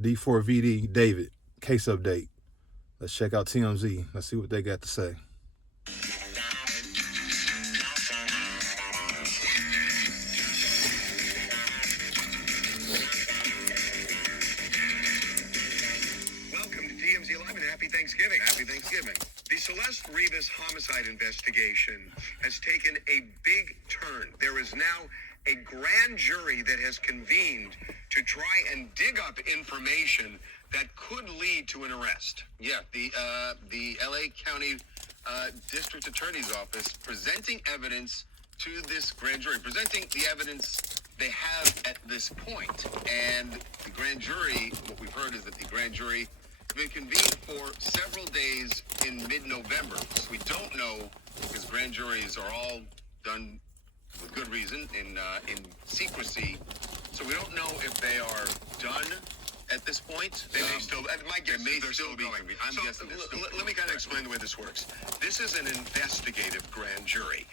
D4VD David, case update. Let's check out TMZ. Let's see what they got to say. Welcome to TMZ Live and happy Thanksgiving. Happy Thanksgiving. The Celeste Rivas homicide investigation has taken a big turn. There is now a grand jury that has convened to try and dig up information that could lead to an arrest. Yeah, the LA County District Attorney's Office presenting evidence to this grand jury, presenting the evidence they have at this point. And the grand jury, what we've heard is that the grand jury has been convened for several days in mid-November. So we don't know, because grand juries are all done with good reason in secrecy. So we don't know if they are done at this point. They may still, my guess is they're still going. I'm guessing they're still Let me kind of explain the way this works. This is an investigative grand jury.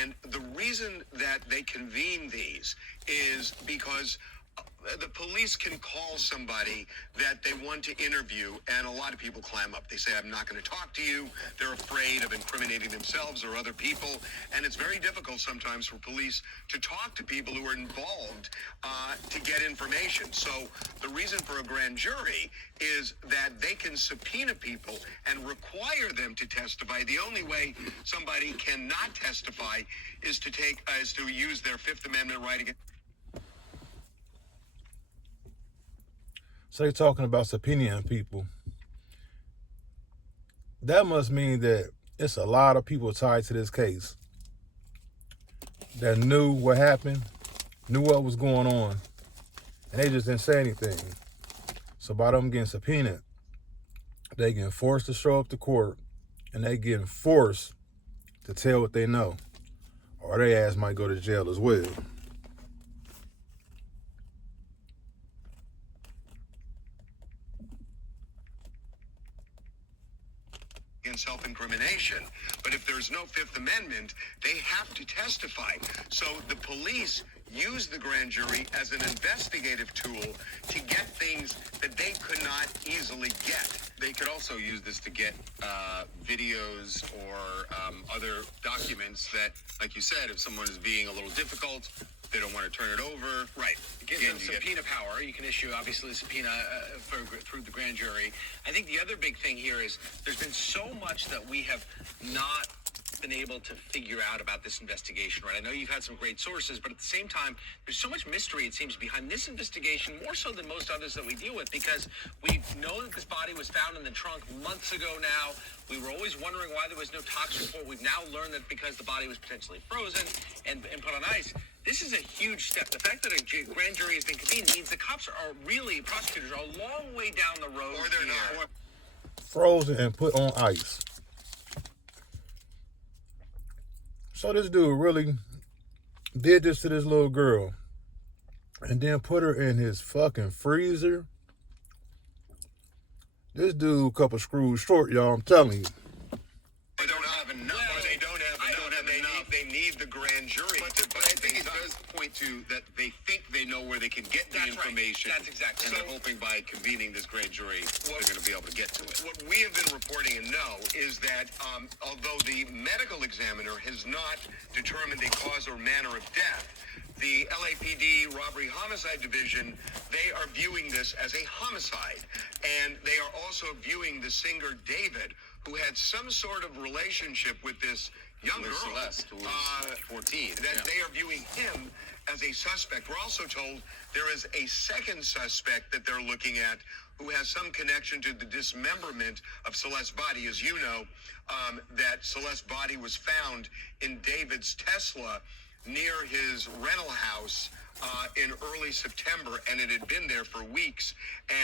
And the reason that they convene these is because the police can call somebody that they want to interview, and a lot of people clam up. They say, I'm not going to talk to you. They're afraid of incriminating themselves or other people, and it's very difficult sometimes for police to talk to people who are involved to get information. So the reason for a grand jury is that they can subpoena people and require them to testify. The only way somebody cannot testify is to use their Fifth Amendment right against. So they're talking about subpoenaing people. That must mean that it's a lot of people tied to this case that knew what happened, knew what was going on, and they just didn't say anything. So by them getting subpoenaed, they getting forced to show up to court, and they getting forced to tell what they know, or their ass might go to jail as well. Self-incrimination. But if there's no Fifth Amendment, they have to testify. So the police use the grand jury as an investigative tool to get things that they could not easily get. They could also use this to get videos or other documents that, like you said, if someone is being a little difficult, they don't want to turn it over. Right. It gives them subpoena power. You can issue, obviously, a subpoena through the grand jury. I think the other big thing here is there's been so much that we have not been able to figure out about this investigation, right? I know you've had some great sources, but at the same time, there's so much mystery, it seems, behind this investigation, more so than most others that we deal with, because we know that this body was found in the trunk months ago now. We were always wondering why there was no tox report. We've now learned that because the body was potentially frozen and put on ice. This is a huge step. The fact that a grand jury has been convened means the cops are really, prosecutors are a long way down the road. Or they're not. Frozen and put on ice. So this dude really did this to this little girl and then put her in his fucking freezer. This dude a couple screws short, y'all, I'm telling you. They don't have enough. Or they don't have enough. They need the grand jury. But I think it does point to that they think they know where they can get the information. Right. That's exactly. And they're hoping by convening this grand jury, they're going to be able to get to it. What we have been reporting and know is that although the medical examiner has not determined a cause or manner of death, the LAPD Robbery Homicide Division, they are viewing this as a homicide. And they are also viewing the singer David, who had some sort of relationship with this young girl, Celeste, who was 14. They are viewing him as a suspect. We're also told there is a second suspect that they're looking at who has some connection to the dismemberment of Celeste's body. As you know, that Celeste's body was found in David's Tesla near his rental house in early September, and it had been there for weeks.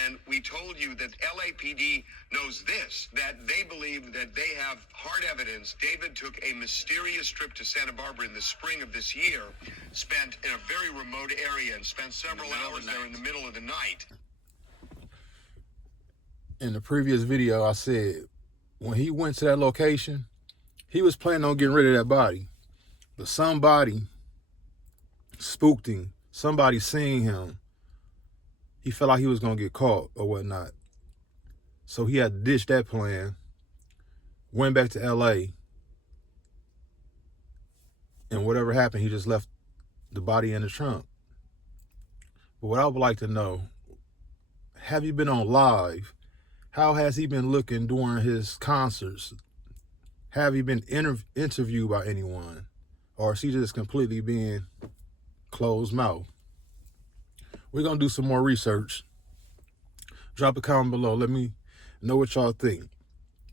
And we told you that LAPD knows this, that they believe that they have hard evidence. David took a mysterious trip to Santa Barbara in the spring of this year, spent in a very remote area, and spent several hours there in the middle of the night. In the previous video, I said when he went to that location, he was planning on getting rid of that body. But somebody spooked him. Somebody seen him. he felt like he was going to get caught or whatnot. So he had to ditch that plan, went back to LA, and whatever happened, he just left the body in the trunk. But what I would like to know, have you been on live? How has he been looking during his concerts? Have he been interviewed by anyone? Or is he just completely being closed mouth? We're going to do some more research. Drop a comment below. Let me know what y'all think.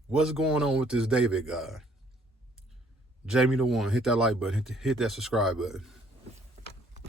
What's going on with this David guy? Jamie the One. Hit that like button. Hit that subscribe button.